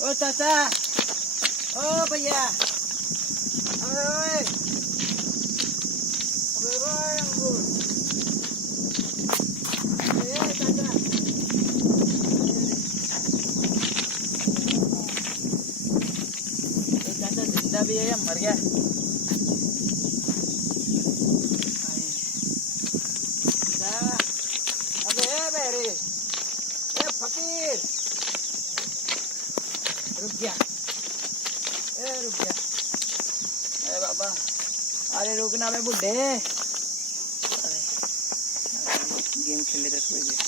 ओ चाचा, ओ भैया, अबे ओए, अबे ओए अंगूर, ए चाचा, ए चाचा जिंदा भी है या मर गया? चाचा, अबे ए बेरे, ए फकीर, रुक गया, ए रुक गया, ए बाबा, अरे रुकना बे बुड्ढे, अरे गेम खेल लेते थोड़ी देर।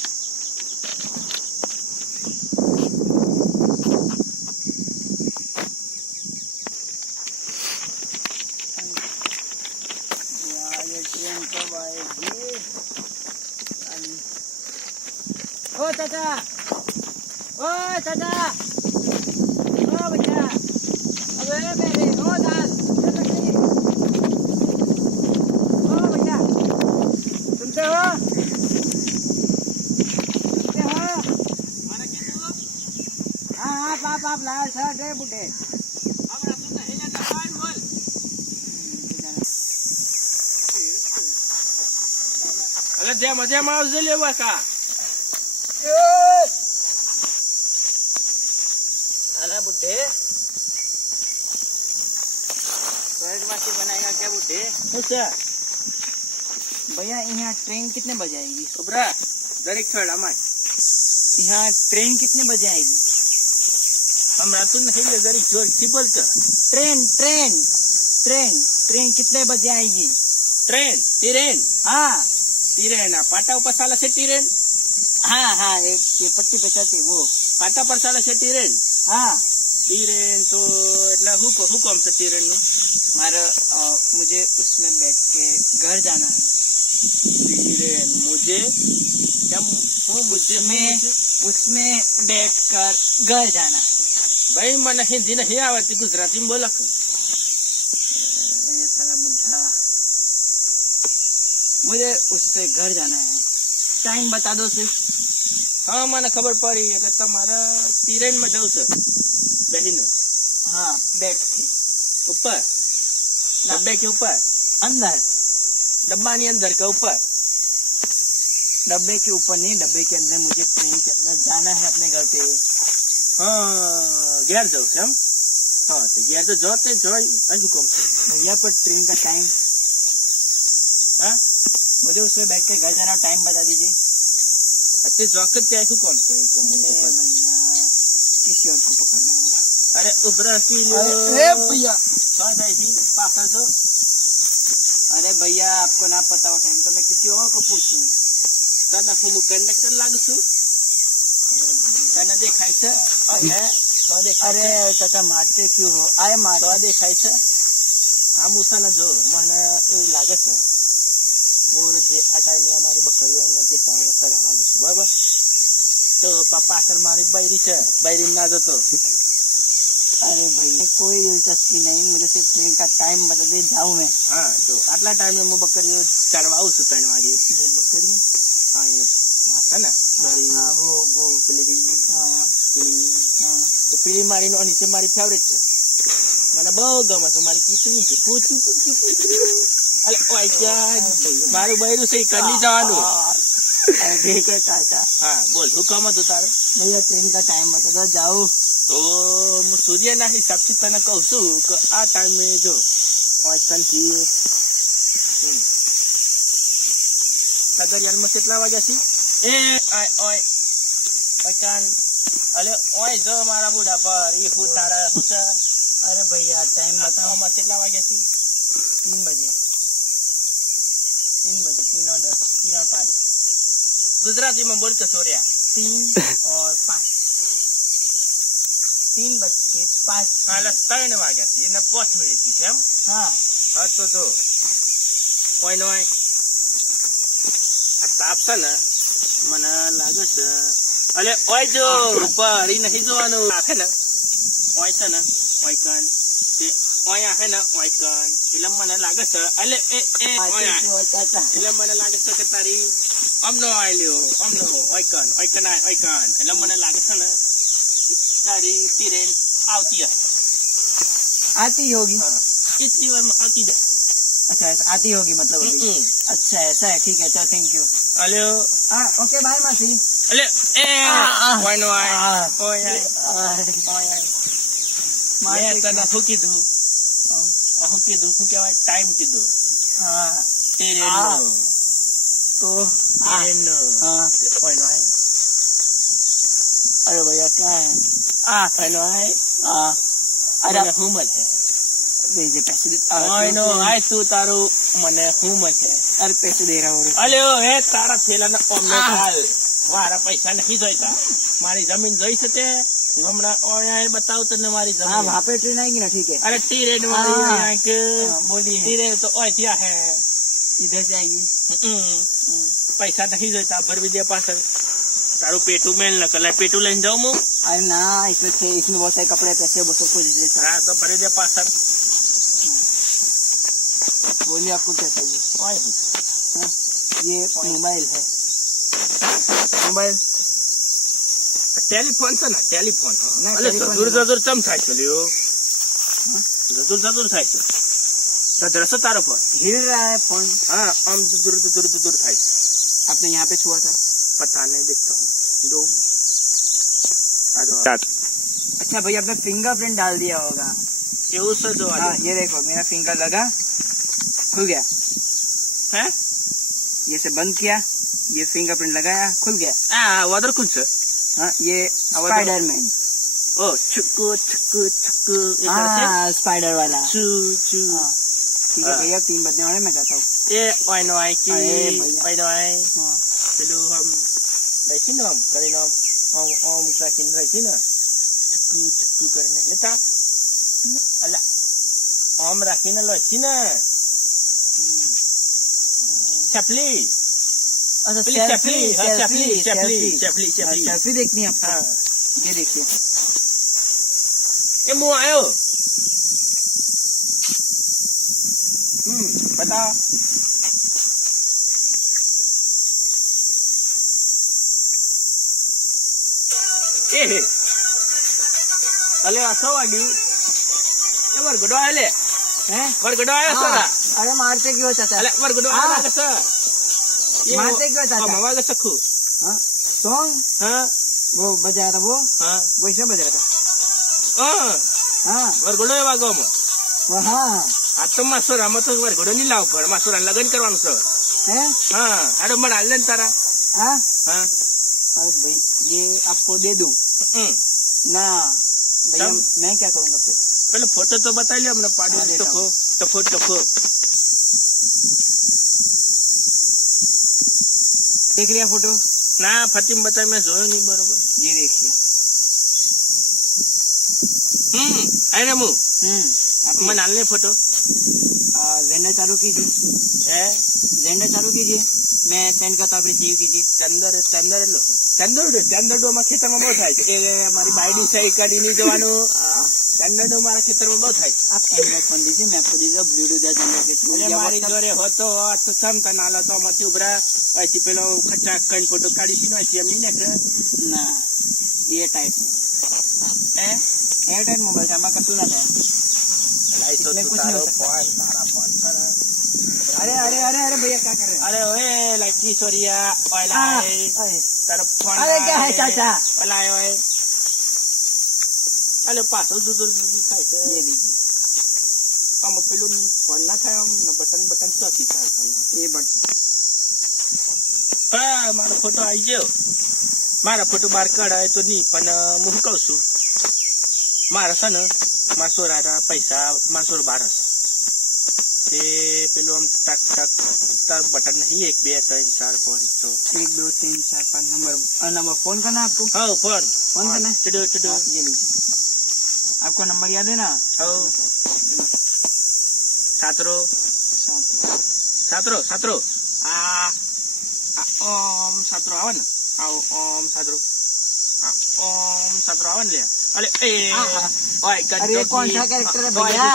यार ये ट्रेन कब आएगी? ओ चाचा, ओ चाचा, ओ भैया, अबे मेरे ओ दाल, ओ भैया, सुनते हो? सुनते हो? हाँ आप लाल शर्ट है बुड्ढे। अरे जे मजे मावजे लेवा का अरे बुड्ढे, स्वर्गवासी बनाएगा क्या बुड्ढे? अच्छा भैया यहाँ ट्रेन कितने बजे आएगी? उबरा दरेक छोड़ा माय यहाँ ट्रेन कितने बजे आएगी? हमरा तो नहीं ले दरेक जोर की बोलता ट्रेन ट्रेन ट्रेन ट्रेन कितने बजे आएगी? ट्रेन ट्रेन हाँ ट्रेन पाटा ऊपर साला से ट्रेन हाँ ये पट्टी पे चलती वो। पाटा पर साला से ट्रेन हाँ ट्रेन तो એટલે હુકમ से ट्रेन નું मारा मुझे उसमें बैठ के घर जाना है। ट्रेन मुझे क्या हूँ मुझे उसमें बैठ कर घर जाना है। भाई मन हिंदी नहीं आवती गुजराती में बोला ये साला बुढ़ा, मुझे उससे घर जाना है। टाइम बता दो सिर्फ। हाँ મને ખબર પડી એટલે તમારા ટ્રેન માં જવું છે બહેન हाँ बैठ के ऊपर डब्बे के ऊपर अंदर, डब्बा नहीं अंदर के ऊपर डब्बे के ऊपर नहीं, डब्बे के अंदर। मुझे ट्रेन के अंदर जाना है अपने घर पे। हाँ घेर जाओ हम हाँ तो घेर तो जाते जाए आई हुकम से भैया पर ट्रेन का टाइम, हाँ मुझे उसमें बैठ के घर जाना, टाइम बता दीजिए। अच्छे जाकर क्या हुकम से को मुझे भैया किसी और को पकड़ना होगा। अरे उबरा की भैया, तो ही पासा जो अरे भैया आपको ना पता हो टाइम तो मैं किसी और को पूछूं। तने हम कंडक्टर लागू छु तने देखाय छे तो देखाय अरे चाचा मारते क्यों हो? आए मार तो देखाय छे आम उसाना जो મને એવું લાગે છે મોર જે આ ટાઈમે અમારી બકરીઓને જે ટાઈમે સરાવાલી છે બરાબર તો પાછળ મારી બૈરી છે બૈરી ના જતો। अरे भैया कोई दिलचस्पी नहीं, मुझे सिर्फ ट्रेन का टाइम बता दे, जाऊँ मैं। हाँ तो आटला टाइमे હું બકરીઓ ચરવા આવું છું 3 વાગે। ये बकरी, हाँ ये છે ને મારી हाँ वो પેલી हाँ हाँ એ પેલી મારી નો નીચે મારી ફેવરેટ છે મને બહુ ગમે છે મારી કીકલી છે પૂછું અલે ઓય क्या મારું બૈરું છે કદી જવાનું। अरे देखो चाचा, हाँ बोल हुकम હતું તારે? भैया ट्रेन का टाइम बता दो, जाऊँ। તો હું સૂર્યના હિસાબથી તને કહું છું કે આ ટાઈમે જો વાંચતાથી કાગરિયાલમાં કેટલા વાગ્યા છે? એ ઓય ઓય પકાન અલે ઓય જો મારા બુડા પર ઈ હું તારા હું છે? अरे भैया टाइम बताओ। આમાં કેટલા વાગ્યા છે? 3 बजे, 3 बजे, 3 और 10, 3 और 5, ગુજરાતીમાં બોલ કે સોર્યા 3 और 5, 3:05। હા એટલે 3 વાગ્યા છે એને 5 મિનિટ થી કેમ? हाँ હા તો જો ઓય નો ઓય આ તાપ છે ને મને લાગે છે અલે ઓય જો ઉપર ઈ નહીં જોવાનું આખે ને ઓય છે ને ઓય કન તે ઓય આખે ને ઓય કન એટલે મને લાગે છે અલે એ ઓય चाचा, એટલે મને લાગે છે કે તારી અમનો આય લ્યો અમનો ઓય કન એટલે મને લાગે છે ને તારી ટ્રેન આવતી હશે आती होगी। हाँ इतनी बार में आती जाए अच्छा ऐसा आती होगी मतलब अभी। अच्छा ऐसा है, ठीक है, चलो thank you. Hello okay bye मासी। अले ए कोई नो आए ओए आए मैं तने શું કીધું હું કીધું શું કહેવાય ટાઈમ કીધું ટ્રેન तो ट्रेन हाँ कोई नो आए अरे भैया क्या है? कोई नो आए अरे મને હું મળે दीजिए पैसे कोई नो आए તું તારું મને હું મળે अरे पैसे दे रहा हूँ। અલે એ તારા થેલાના ઓમને હાલ મારા પૈસા નહીં જોઈતા મારી જમીન જોઈ છે તે હમણાં ઓય બતાવ તને મારી हाँ જમીન वहाँ पे ट्रेन आएगी ना, ठीक है। અરે ટ્રેન વાળી हाँ। यहाँ के बोलिए ट्रेन तो ओय ત્યાં है इधर से आएगी। પૈસા નહીં જોઈતા ભરવી દે પાછળ તારું પેટું મેલ ન કલાય પેટું લઈને જાઉં હું अरे ना इसमें बहुत सारे कपड़े पैसे वो सब कुछ देता। હા તો ભરી દે પાછળ बोलिए आपको क्या चाहिए? ઓય हाँ, ये मोबाइल है। मोबाइल ટેલિફોન છે ને ટેલિફોન ના, અલે ટેલિફોન જદુર નહીં. જદુર ચમ થાય છે લ્યો જદુર જદુર થાય છે જદરસ તારો ફોન हिल रहा है फोन। હા આમ જદુર જદુર જદુર થાય છે आपने यहाँ पे छुआ था। पता नहीं देखता हूँ दो अच्छा भैया आपने फिंगरप्रिंट डाल दिया होगा। એવું છે જો हाँ ये देखो मेरा फिंगर लगा, खुल गया। હે ये से बंद किया, ये फिंगरप्रिंट लगाया, खुल गया। આ વાદર કોણ છે हाँ ये आवाज- स्पाइडरमैन। ઓ છુકુ છુકુ છુકુ એ કરશે हाँ स्पाइडर वाला। છુ છુ हाँ ठीक है हाँ। भैया 3 बजने वाले, मैं जाता हूँ। એ ઓય નો આઈ કી અરે ભૈયા. ઓય નો આઈ हाँ પેલું હમ રહેશી ને આમ કરીને આમ આમ કરીને રહેશી ને છુકુ છુકુ કરીને લેતા અલા આમ રાખીને લોચી ને ચપલી अच्छा પેલી ચપલી હા ચપલી ચપલી ચપલી ચપલી सेल्फी देखनी है आपको? हाँ ये देखिए। એ હું આવ્યો બતા એ અલે આસો વાગ્યું એ વરગડો આયો લે हैं? વરગડો આયો हाँ, સરા अरे मारते क्यों चाचा? અલે વરગડો हाँ। આયો લાગે છે मारते क्यों चाचा? માવા કે સખુ हाँ सॉन्ग હા वो बजा रहा था, હા वो इसमें बज रहा था। હા हाँ વરગડો એ વાગોમાં वो हाँ આ તો માસોરામાં તો વરગડો નહીં લાવ પર માસોરા લગન કરવાનું છે है। હા હાડો મળ હાલ ને તારા हाँ હા अरे भाई ये आपको दे दूं ना भैया? तब? मैं क्या करूँगा फिर? પેલો ફોટો તો બતાવી લે અમને પાડી હા, દેતા ટફો ટફો ટફો देख लिया फोटो? ના ફતીમ બતાવી મેં જોયો નહીં બરોબર ये देखिए। આને મુ आप મને હાલને ફોટો जेंडर चालू कीजिए, એ जेंडर चालू कीजिए, मैं सेंड करता हूँ, आप रिसीव कीजिए। ચંદર ચંદર એટલો ચંદરડો માં ખેતરમાં બહુ થાય છે એ મારી બાયડી સહી કરી નહીં જવાનું ચંદરડો મારા ખેતરમાં બહુ થાય છે आप एंड्रॉइड फोन दीजिए, मैं आपको दीजिए ब्लूटूथ या जेंडर के थ्रू એટલે या મારી WhatsApp। જોડે હોતો આ તો સમતા નાલા તો આમાંથી ઉભરા અહીંથી પેલો ખચાક કરીને ફોટો કાઢીશી ને અહીંથી એમ નહીં નીકળે ना ये टाइट હે एयर टाइट मोबाइल છે, આમાં કશું ના થાય। લાઈ તો इसमें તું कुछ नहीं તારો हो सकता। ફોન તારા ફોન તારા अरे अरे अरे अरे भैया क्या कर रहे हैं? અરે ઓએ લાઈકી સોરિયા ઓય आ, લાય अरे તારો ફોન अरे क्या है चाचा? ઓલાય ઓય અલે પાછો જુદુર જુદુર થાય છે ये लीजिए, આમ પેલું ફોન ના થાય આમ બટન બટન ચોથી થાય ફોન ये बट હા મારો ફોટો આવી ગયો મારા ફોટો બહાર કાઢાય તો નહીં પણ હું શું કહું છું મારા છે ને માસો રાડા પૈસા માસો બાર હશે તે પેલું આમ ટક ટક તાર બટન નહીં 1 2 3 4 5 6 1 2 3 4 5 नंबर नंबर फोन करना है आपको? હા ફોન फोन करना है? ટડો ટડો हाँ, ये लीजिए, आपको नंबर याद है ना? હા સાતરો 7 સાતરો સાતરો આ ઓમ સાતરો આવે ને આવો ઓમ સાતરો ઓમ સાતરો આવે ને લે અલે એ हाँ। ઓય अरे ये कौन सा कैरेक्टर है भैया?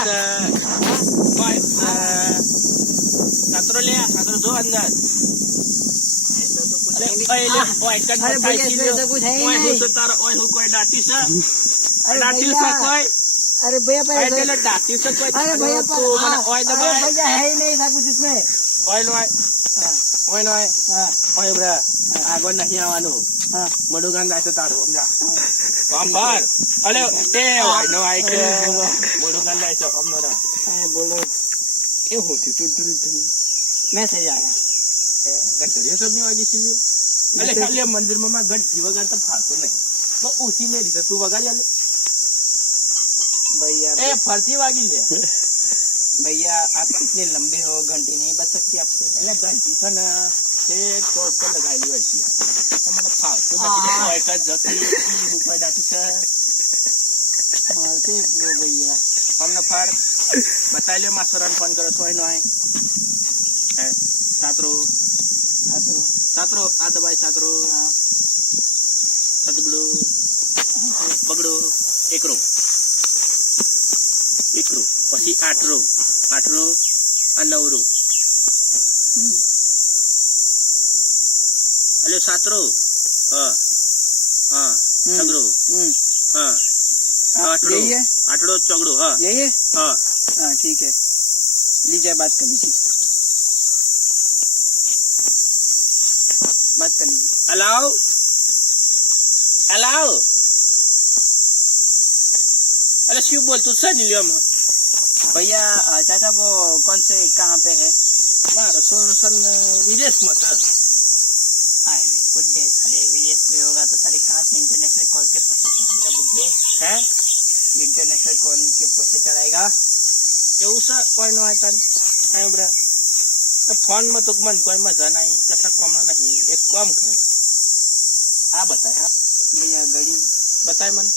ઓય સાતરો લે સાતરો જો અંદર અરે ઓય લે ઓય अरे भैया इसमें तो कुछ है ही नहीं। તારો ઓય હું કોઈ ડાટી છે अरे દાટી भैया, શકોય अरे भैया ઓય पर પેલો દાટી શકોય अरे भैया पर તું મને ઓય अरे દબાય भैया है ही नहीं था कुछ इसमें। ઓય લોય हाँ ઓય લોય हाँ ઓય બ્રા આગળ નહીં આવવાનું हाँ મોઢું ગાન જાય તો તારું સમજા કામ પર અલે એ ઓય નો આઈ કે મોઢું ગાન જાય છે અમનો રા हाँ, बोलो એ હોતી તું मैसेज आया। ગંટરીઓ સબની વાગી સીલ્યો અલે ખાલી મંદિરમાં માં ઘંટી વગર તો ફાલતો નહીં બસ ઉસી મેરી તો તું વગાડી આલે भैया એ ફરતી વાગી લે भैया आप इतने लंबे हो, घंटी नहीं बच सकती आपसे। એટલે ઘંટી છે ને તે ટોપ પર લગાવેલી હોય છે તમને ફાલતું નથી હોય કે જતી હું કોઈ દાટી છે मारते क्यों भैया? અમને ફાર બતાવી લ્યો માસ્ટરને ફોન કરો સોય નો આય હે સાતરો छात्रों સાતરો આ દબાઈ સાતરો हाँ સતગડો બગડો એકરો એકરો પછી આઠરો આઠરો આ નવરો અલ્યો સાતરો હા હા સગડો હા આઠડો यही है આઠડો ચોગડો હા यही है હા हाँ ठीक है लीजिए बात कर लीजिए बात कर लीजिए। अलाउ अलाउ अरे शिव बोल तू सज लियो हम भैया चाचा वो कौन से कहाँ पे है? मारो सोसन विदेश में सर आए बुड्ढे सारे विदेश में होगा तो सारे कहाँ से इंटरनेशनल कॉल के पैसे चढ़ाएगा बुड्ढे? है इंटरनेशनल कॉल के पैसे चढ़ाएगा? એવું છે કોઈ નો આયતન આય બ્રા તો ફોન માં તો મન કોઈ મજા નહીં કશા કામ નહીં એક કામ કર આ બતાય હા भैया घड़ी બતાય મન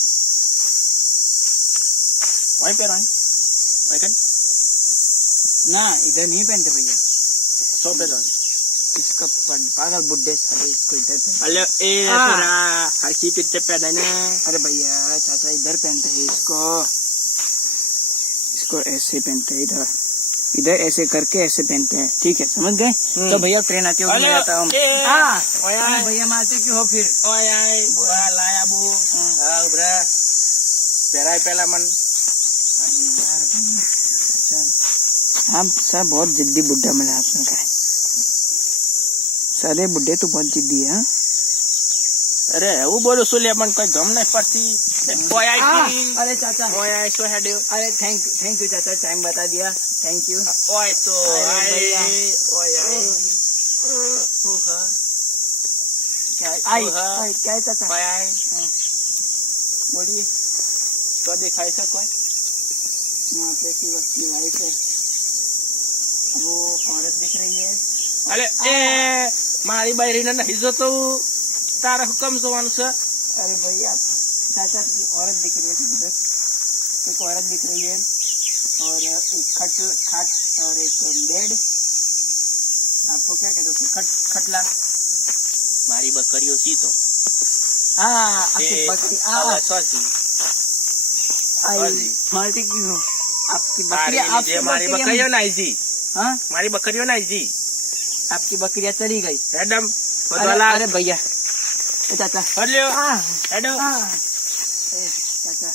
ઓય પેરાય ઓય કન ना इधर नहीं पहनते भैया, સો પેરાય इसका पागल बुड्ढे सारे इसको इधर पहनते। અલે એ આ. થોડા હરખી પીતે પેદાય ને अरे भैया चाचा इधर पहनते हैं इसको, इसको ऐसे पहनते हैं इधर इधर ऐसे करके ऐसे पहनते हैं, ठीक है समझ गए? तो भैया ट्रेन आती होगी मैं आता हूँ। हाँ हाँ, भैया मारते क्यों हो फिर? ઓય આય બોલા લાયા બુ હા બ્રા પેરાય પેલા મન अरे यार भैया अच्छा हम सर बहुत जिद्दी बुड्ढा मैंने आपने कहा, सारे बुड्ढे तो बहुत जिद्दी है। हाँ? અરે હું બોલું છું લે મને કોઈ ગમ નહીં પડતી ઓય આય अरे चाचा ઓય આય સો હેડ્યો अरे थैंक यू चाचा, टाइम बता दिया, थैंक यू। ઓય તો અરે આય ભૈયા. ઓય આય હું હા क्या आई, आई क्या है चाचा? ઓય આય बोलिए। તો દેખાય છે કોઈ वहाँ पे की वक्ती वाइफ है, वो औरत दिख रही है। અલે એ મારી બૈરીને નહીં જોતો તારે હુકમ જોવાનું છે अरे भैया चाचा की औरत दिख रही है इधर, एक औरत दिख रही है और एक खाट और एक बेड। आपको क्या कहते हो? खटला। મારી બકરીઓ સી તો हाँ आपकी बकरी સોસી मारती क्यों? आपकी મારી बकरियां લીધે મારી બકરીઓ નાઈ જી हाँ મારી બકરીઓ નાઈ જી आपकी बकरियां चली गई। હેડમ अरे બધવાલા अरे भैया ए, चाचा હલ્યો हाँ હેડો हाँ ए, चाचा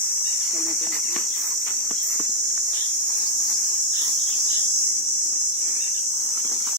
चलने चलने